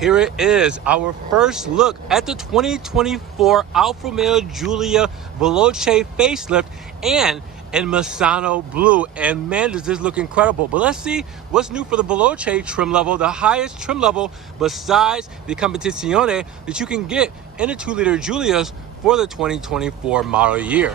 Here it is, our first look at the 2024 Alfa Romeo Giulia Veloce facelift and in Misano blue. And man, does this look incredible. But let's see what's new for the Veloce trim level, the highest trim level besides the Competizione that you can get in the 2-liter Giulias for the 2024 model year.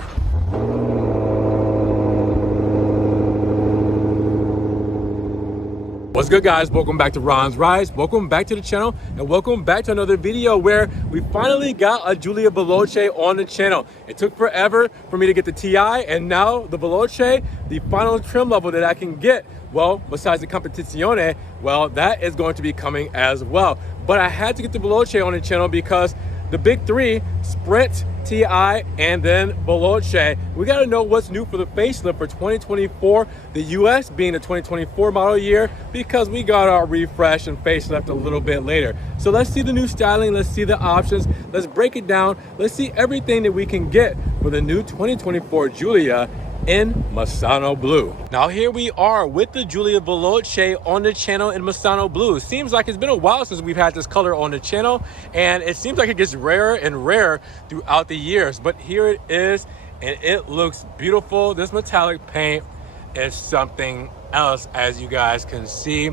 What's good, guys? Welcome back to Ron's Rise. Welcome back to the channel and welcome back to another video where we finally got a Giulia Veloce on the channel. It took forever for me to get the TI, and now the Veloce, the final trim level that I can get, well, besides the Competizione, well, that is going to be coming as well. But I had to get the Veloce on the channel because the big three, Sprint, TI, and then Veloce. We got to know what's new for the facelift for 2024, the US being the 2024 model year, because we got our refresh and facelift a little bit later. So let's see the new styling, let's see the options, let's break it down, let's see everything that we can get for the new 2024 Giulia in Misano blue. Now here we are with the Giulia Veloce on the channel in Misano blue. Seems like it's been a while since we've had this color on the channel, and it seems like it gets rarer and rarer throughout the years, but here it is and it looks beautiful. This metallic paint is something else, as you guys can see.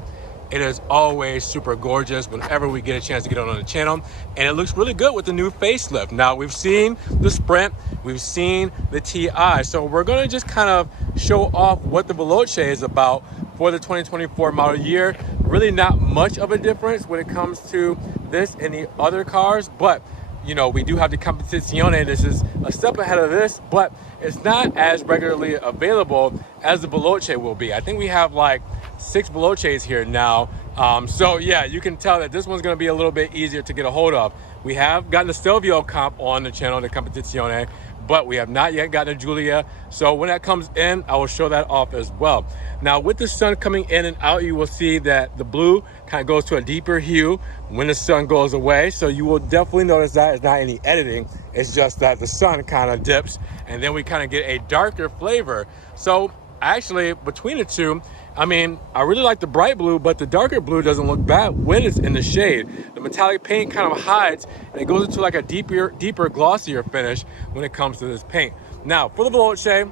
It is always super gorgeous whenever we get a chance to get it on the channel, and it looks really good with the new facelift. Now we've seen the Sprint, we've seen the TI, so we're going to just kind of show off what the Veloce is about for the 2024 model year. Really not much of a difference when it comes to this and the other cars, but you know, we do have the Competizione. This is a step ahead of this, but it's not as regularly available as the Veloce will be. I think we have like 6 Veloces here now. So yeah, you can tell that this one's gonna be a little bit easier to get a hold of. We have gotten the Stelvio comp on the channel, the Competizione, but we have not yet gotten a Giulia. So when that comes in, I will show that off as well. Now with the sun coming in and out, you will see that the blue kind of goes to a deeper hue when the sun goes away. So you will definitely notice that it's not any editing. It's just that the sun kind of dips and then we kind of get a darker flavor. So actually between the two, I mean, I really like the bright blue, but the darker blue doesn't look bad when it's in the shade. The metallic paint kind of hides and it goes into like a deeper, glossier finish when it comes to this paint. Now, for the Veloce,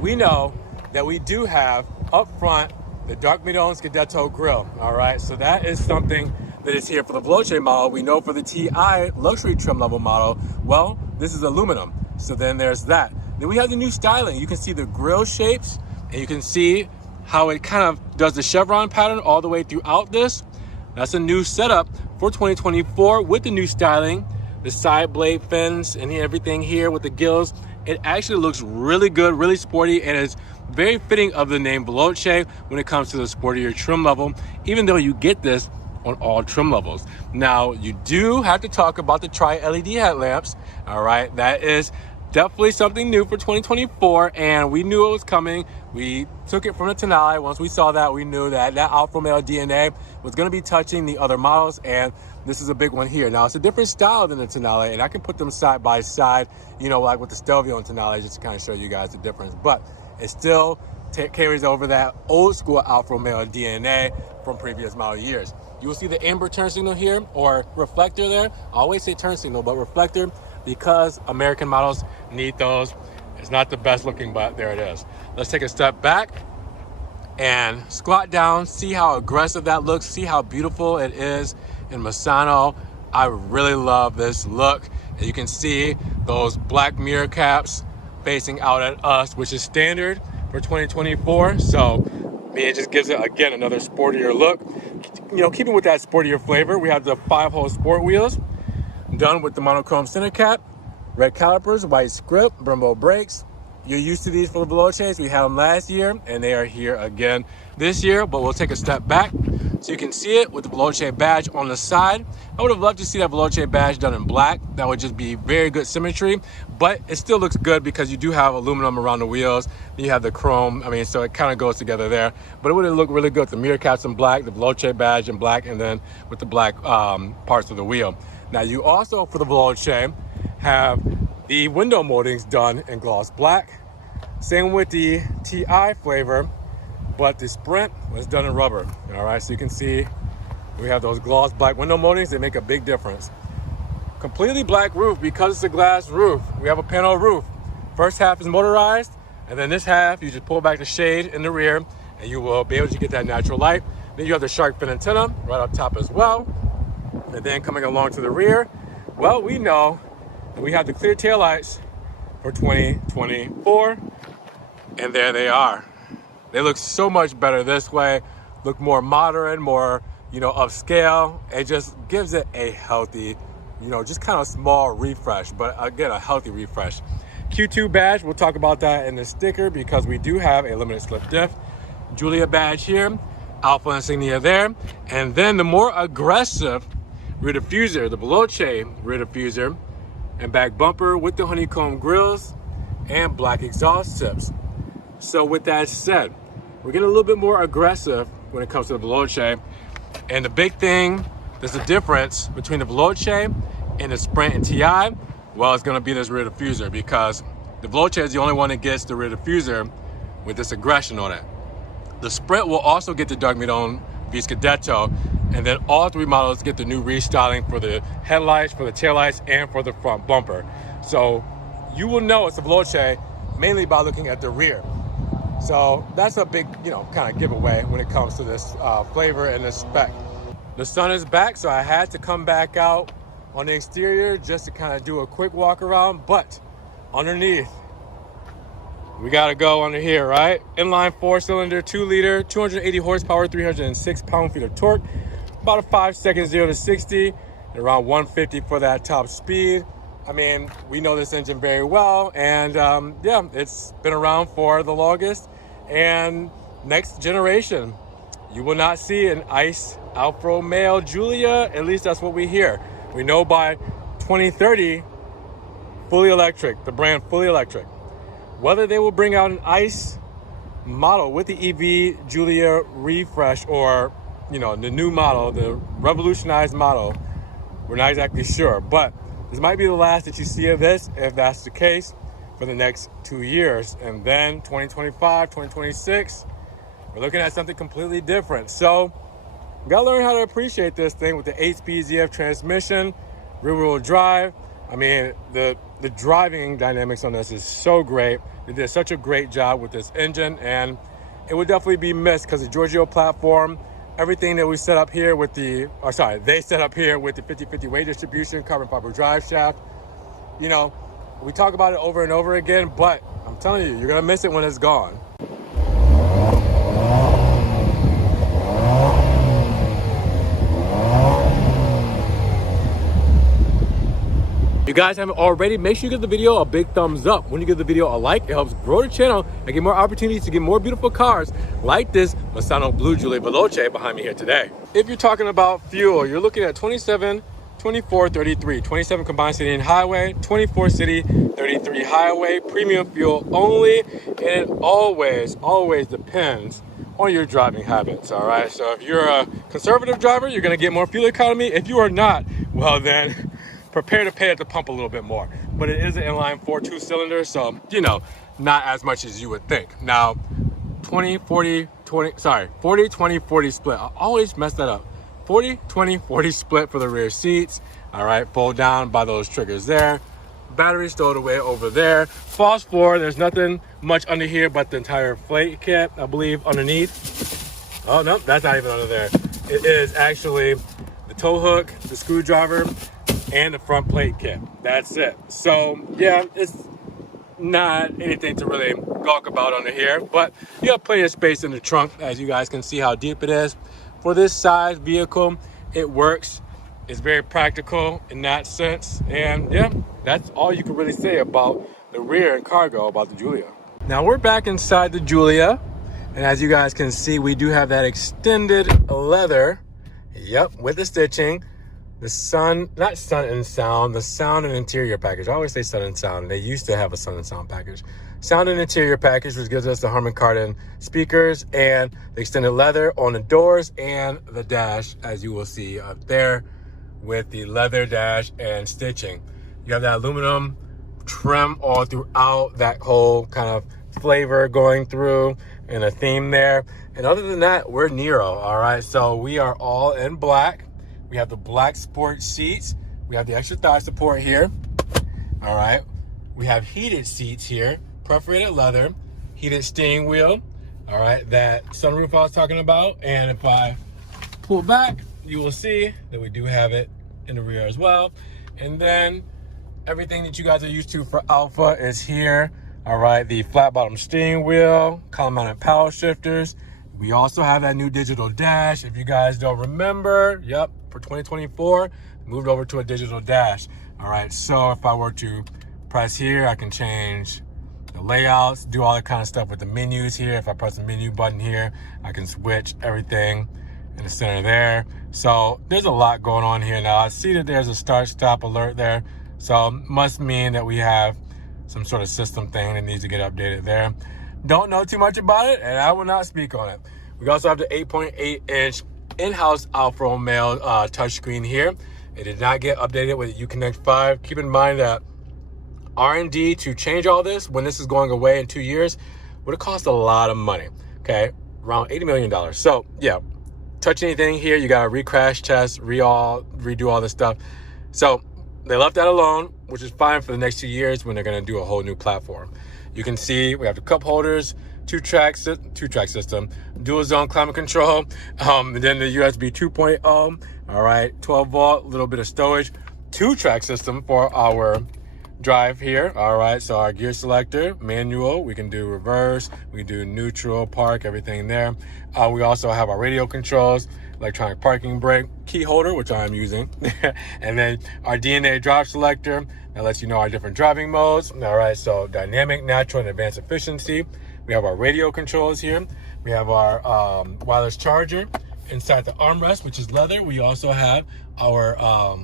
we know that we do have up front the Dark Midon Scudetto grille, all right? So that is something that is here for the Veloce model. We know for the TI luxury trim level model, well, this is aluminum. So then there's that. Then we have the new styling. You can see the grille shapes and you can see how it kind of does the chevron pattern all the way throughout this. That's a new setup for 2024 with the new styling, the side blade fins and everything here with the gills. It actually looks really good, really sporty, and is very fitting of the name Veloce when it comes to the sportier trim level, even though you get this on all trim levels. Now, you do have to talk about the tri-LED headlamps, all right? That is definitely something new for 2024, and we knew it was coming. We took it from the Tonale. Once we saw that, we knew that that Alfa Romeo DNA was going to be touching the other models, and this is a big one here. Now, it's a different style than the Tonale, and I can put them side by side, you know, like with the Stelvio and Tonale, just to kind of show you guys the difference. But it still carries over that old school Alfa Romeo DNA from previous model years. You will see the amber turn signal here, or reflector there. I always say turn signal, but reflector, because American models need those. It's not the best looking, but there it is. Let's take a step back and squat down, see how aggressive that looks, see how beautiful it is in Misano. I really love this look. And you can see those black mirror caps facing out at us, which is standard for 2024. So I mean, it just gives it, again, another sportier look. You know, keeping with that sportier flavor, we have the 5-hole sport wheels done with the monochrome center cap, red calipers, white script, Brembo brakes. You're used to these for the Veloces. We had them last year and they are here again this year, but we'll take a step back so you can see it with the Veloce badge on the side. I would have loved to see that Veloce badge done in black. That would just be very good symmetry, but it still looks good because you do have aluminum around the wheels. You have the chrome, I mean, so it kind of goes together there, but it would have looked really good. The mirror caps in black, the Veloce badge in black, and then with the black parts of the wheel. Now you also, for the Veloce, have the window moldings done in gloss black. Same with the TI flavor, but the Sprint was done in rubber. All right, so you can see We have those gloss black window moldings. They make a big difference. Completely black roof because it's a glass roof. We have a panel roof. First half is motorized, and then this half, you just pull back the shade in the rear, and you will be able to get that natural light. Then you have the shark fin antenna right up top as well. And then coming along to the rear, well, we know that we have the clear taillights for 2024, and there they are. They look so much better this way, look more modern, more, upscale. It just gives it a healthy, just kind of small refresh, but again, a healthy refresh. Q2 badge, we'll talk about that in the sticker because we do have a limited slip diff. Giulia badge here, Alfa insignia there, and then the more aggressive rear diffuser, the Veloce rear diffuser, and back bumper with the honeycomb grills and black exhaust tips. So with that said, we're getting a little bit more aggressive when it comes to the Veloce. And the big thing, there's a difference between the Veloce and the Sprint and TI. Well, it's gonna be this rear diffuser because the Veloce is the only one that gets the rear diffuser with this aggression on it. The Sprint will also get the Dugmidone Viscadetto, and then all three models get the new restyling for the headlights, for the taillights, and for the front bumper. So you will know it's a Veloce mainly by looking at the rear. So that's a big, kind of giveaway when it comes to this flavor and this spec. The sun is back, so I had to come back out on the exterior just to kind of do a quick walk around, but underneath, we gotta go under here, right? Inline 4-cylinder, 2-liter, 280 horsepower, 306 pound-feet of torque, about a 5-second 0 to 60, and around 150 for that top speed. I mean, we know this engine very well, and yeah, it's been around for the longest. And next generation, you will not see an ICE Alfa Romeo Giulia, at least that's what we hear. We know by 2030, fully electric, the brand fully electric. Whether they will bring out an ICE model with the EV Giulia refresh or, the new model, the revolutionized model, we're not exactly sure. But this might be the last that you see of this, if that's the case, for the next 2 years. And then 2025, 2026, we're looking at something completely different. So we gotta learn how to appreciate this thing with the 8-speed ZF transmission, rear-wheel drive. I mean, the driving dynamics on this is so great. They did such a great job with this engine, and it would definitely be missed because the Giorgio platform, everything that we set up here with they set up here with the 50/50 weight distribution, carbon fiber drive shaft. We talk about it over and over again, but I'm telling you, you're gonna miss it when it's gone. If you guys haven't already, make sure you give the video a big thumbs up. When you give the video a like, it helps grow the channel and get more opportunities to get more beautiful cars like this Misano Blue Giulia Veloce behind me here today. If you're talking about fuel, you're looking at 27, 24, 33, 27 combined city and highway, 24 city, 33 highway, premium fuel only, and it always depends on your driving habits, all right? So if you're a conservative driver, you're gonna get more fuel economy. If you are not, well then, prepare to pay at the pump a little bit more. But it is an inline 4 2-cylinder, so not as much as you would think. Now 40 20 40 split. I always mess that up. 40 20 40 split for the rear seats. All right, fold down by those triggers there. Battery stowed away over there. False floor, there's nothing much under here but the entire plate kit, I believe, underneath. Oh no, that's not even under there. It is actually the tow hook, the screwdriver, and the front plate kit. That's it. So yeah, it's not anything to really gawk about under here, but you have plenty of space in the trunk. As you guys can see how deep it is. For this size vehicle, it works. It's very practical in that sense. And yeah, that's all you can really say about the rear and cargo about the Giulia. Now we're back inside the Giulia. And as you guys can see, we do have that extended leather. Yep, with the stitching. The sound and interior package. I always say sun and sound. They used to have a sun and sound package. Sound and interior package, which gives us the Harman Kardon speakers and the extended leather on the doors and the dash, as you will see up there with the leather dash and stitching. You have that aluminum trim all throughout, that whole kind of flavor going through. and a theme there. And other than that, we're Nero, all right? So we are all in black. We have the black sport seats. We have the extra thigh support here, all right? We have heated seats here, perforated leather, heated steering wheel, all right? That sunroof I was talking about. And if I pull back, you will see that we do have it in the rear as well. And then everything that you guys are used to for Alfa is here. All right, the flat bottom steering wheel, column mounted power shifters. We also have that new digital dash. If you guys don't remember, yep, for 2024, moved over to a digital dash. All right, so if I were to press here, I can change the layouts, do all that kind of stuff with the menus here. If I press the menu button here, I can switch everything in the center there. So there's a lot going on here now. I see that there's a start stop alert there. So must mean that we have some sort of system thing that needs to get updated there. Don't know too much about it, and I will not speak on it. We also have the 8.8-inch in-house Alfa Romeo touchscreen here. It did not get updated with the Uconnect 5. Keep in mind that R&D to change all this, when this is going away in 2 years, would have cost a lot of money, okay? Around $80 million. So, yeah, touch anything here, you got to re-crash test, redo all this stuff. So, they left that alone, which is fine for the next 2 years when they're going to do a whole new platform. You can see we have the cup holders, two-track system, dual zone climate control, and then the USB 2.0, all right, 12 volt, a little bit of storage, two-track system for our drive here, all right, so our gear selector, manual, we can do reverse, we do neutral, park, everything there. We also have our radio controls, electronic parking brake, key holder, which I'm using, and then our DNA drive selector that lets you know our different driving modes. All right, so dynamic, natural, and advanced efficiency. We have our radio controls here. We have our wireless charger inside the armrest, which is leather. We also have our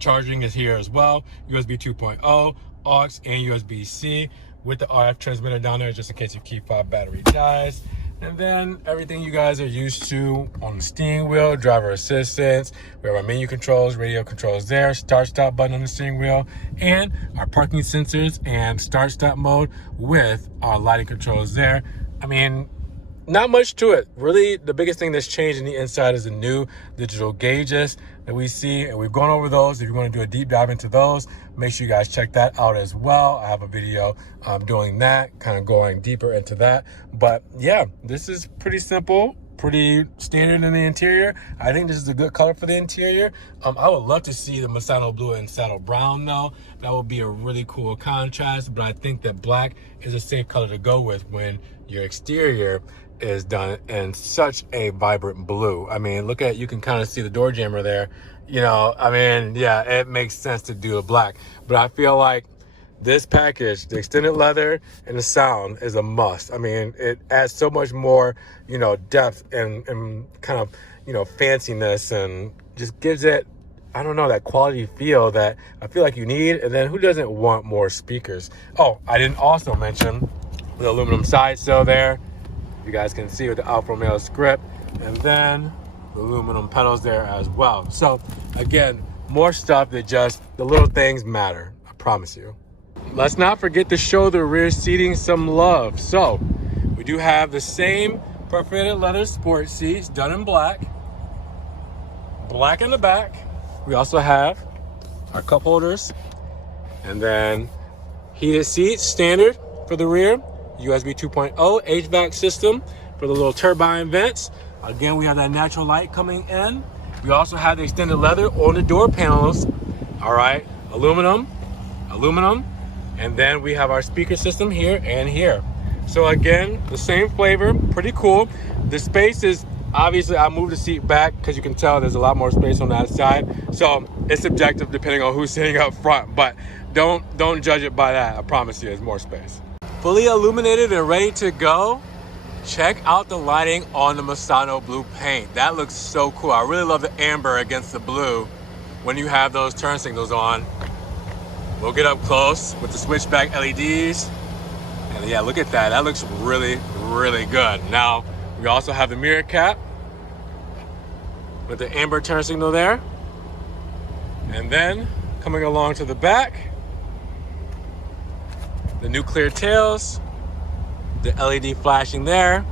charging is here as well. USB 2.0, aux, and USB-C with the RF transmitter down there just in case your key fob battery dies. And then everything you guys are used to on the steering wheel, driver assistance. We have our menu controls, radio controls there, start stop button on the steering wheel, and our parking sensors and start stop mode with our lighting controls there. I mean, not much to it. Really, the biggest thing that's changed in the inside is the new digital gauges that we see, and we've gone over those. If you want to do a deep dive into those, make sure you guys check that out as well. I have a video doing that, kind of going deeper into that. But yeah, this is pretty simple, pretty standard in the interior. I think this is a good color for the interior. I would love to see the Misano blue and saddle brown though. That would be a really cool contrast, but I think that black is a safe color to go with when your exterior is done in such a vibrant blue. I mean, look at, you can kind of see the door jammer there. You know, I mean, yeah, it makes sense to do a black, but I feel like this package, the extended leather and the sound, is a must. I mean, it adds so much more, you know, depth and kind of, you know, fanciness, and just gives it, I don't know, that quality feel that I feel like you need. And then who doesn't want more speakers? Oh, I didn't also mention the aluminum side sill there. You guys can see with the Alfa Romeo script, and then the aluminum pedals there as well. So again, more stuff that just, the little things matter, I promise you. Let's not forget to show the rear seating some love. So we do have the same perforated leather sport seats done in black in the back. We also have our cup holders, and then heated seats standard for the rear, USB 2.0 HVAC system for the little turbine vents. Again, we have that natural light coming in. We also have the extended leather on the door panels. All right, aluminum, and then we have our speaker system here and here. So again, the same flavor, pretty cool. The space is, obviously I moved the seat back because you can tell there's a lot more space on that side. So it's subjective depending on who's sitting up front, but don't judge it by that. I promise you, there's more space. Fully illuminated and ready to go. Check out the lighting on the Misano blue paint. That looks so cool. I really love the amber against the blue when you have those turn signals on. We'll get up close with the switchback LEDs. And yeah, look at that. That looks really, really good. Now, we also have the mirror cap with the amber turn signal there. And then coming along to the back, the new clear tails, The LED flashing there.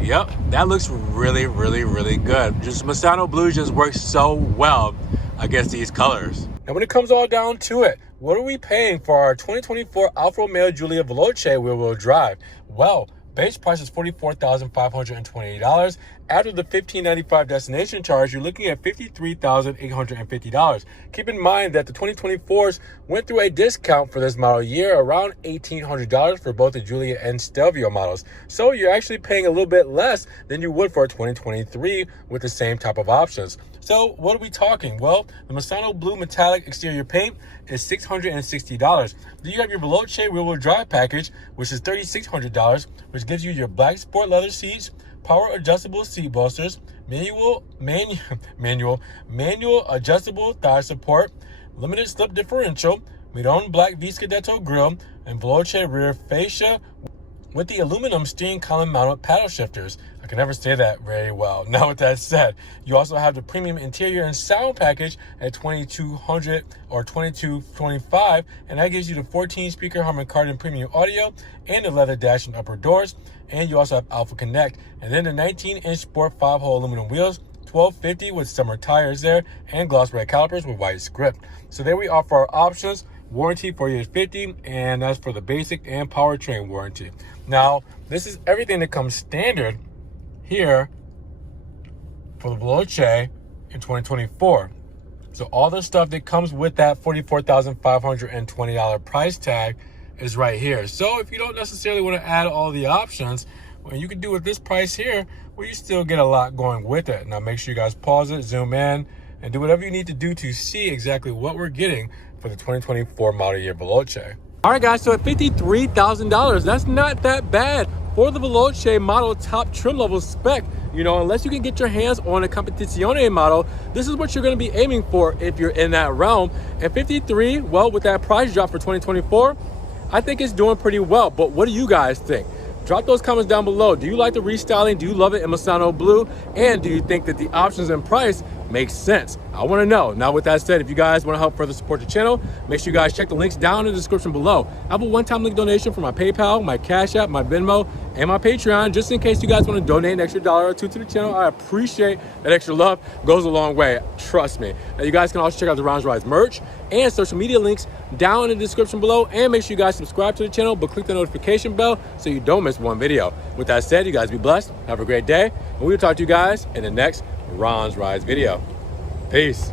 Yep, that looks really, really, really good. Just Misano blue just works so well against these colors. And when it comes all down to it, what are we paying for our 2024 Alfa Romeo Giulia Veloce wheel drive? Well, base price is $44,528. After the $1,595 destination charge, you're looking at $53,850. Keep in mind that the 2024s went through a discount for this model year, around $1,800 for both the Giulia and Stelvio models. So you're actually paying a little bit less than you would for a 2023 with the same type of options. So what are we talking? Well, the Misano blue metallic exterior paint is $660. Then you have your Veloce wheel drive package, which is $3,600, which gives you your black sport leather seats, power adjustable seat bolsters, manual adjustable thigh support, limited slip differential, Misano black V Scudetto grille, and Veloce rear fascia with the aluminum steering column mounted paddle shifters. I can never say that very well. Now with that said, you also have the premium interior and sound package at $2,200 or $2,225, and that gives you the 14-speaker Harman Kardon premium audio and the leather dash and upper doors. And you also have Alpha Connect, and then the 19-inch sport 5-hole aluminum wheels, 1250 with summer tires there, and gloss red calipers with white script. So there we offer our options. Warranty 4 years 50, and that's for the basic and powertrain warranty. Now, this is everything that comes standard here for the Veloce in 2024. So all the stuff that comes with that $44,520 price tag is right here. So if you don't necessarily want to add all the options, well, you can do with this price here, where you still get a lot going with it. Now make sure you guys pause it, zoom in, and do whatever you need to do to see exactly what we're getting for the 2024 model year Veloce. All right, guys, so at $53,000, that's not that bad for the Veloce model top trim level spec. You know, unless you can get your hands on a Competizione model, this is what you're going to be aiming for if you're in that realm. And 53, well, with that price drop for 2024, I think it's doing pretty well. But what do you guys think? Drop those comments down below. Do you like the restyling? Do you love it in Misano blue? And do you think that the options and price makes sense? I want to know. Now, with that said, if you guys want to help further support the channel, make sure you guys check the links down in the description below. I have a one-time link donation for my PayPal, my Cash App, my Venmo, and my Patreon, just in case you guys want to donate an extra $1 or $2 to the channel. I appreciate that extra love. Goes a long way. Trust me. Now, you guys can also check out the Ron's Rise merch and social media links down in the description below. And make sure you guys subscribe to the channel, but click the notification bell so you don't miss one video. With that said, you guys be blessed. Have a great day. And we will talk to you guys in the next Ron's Rise video. Peace.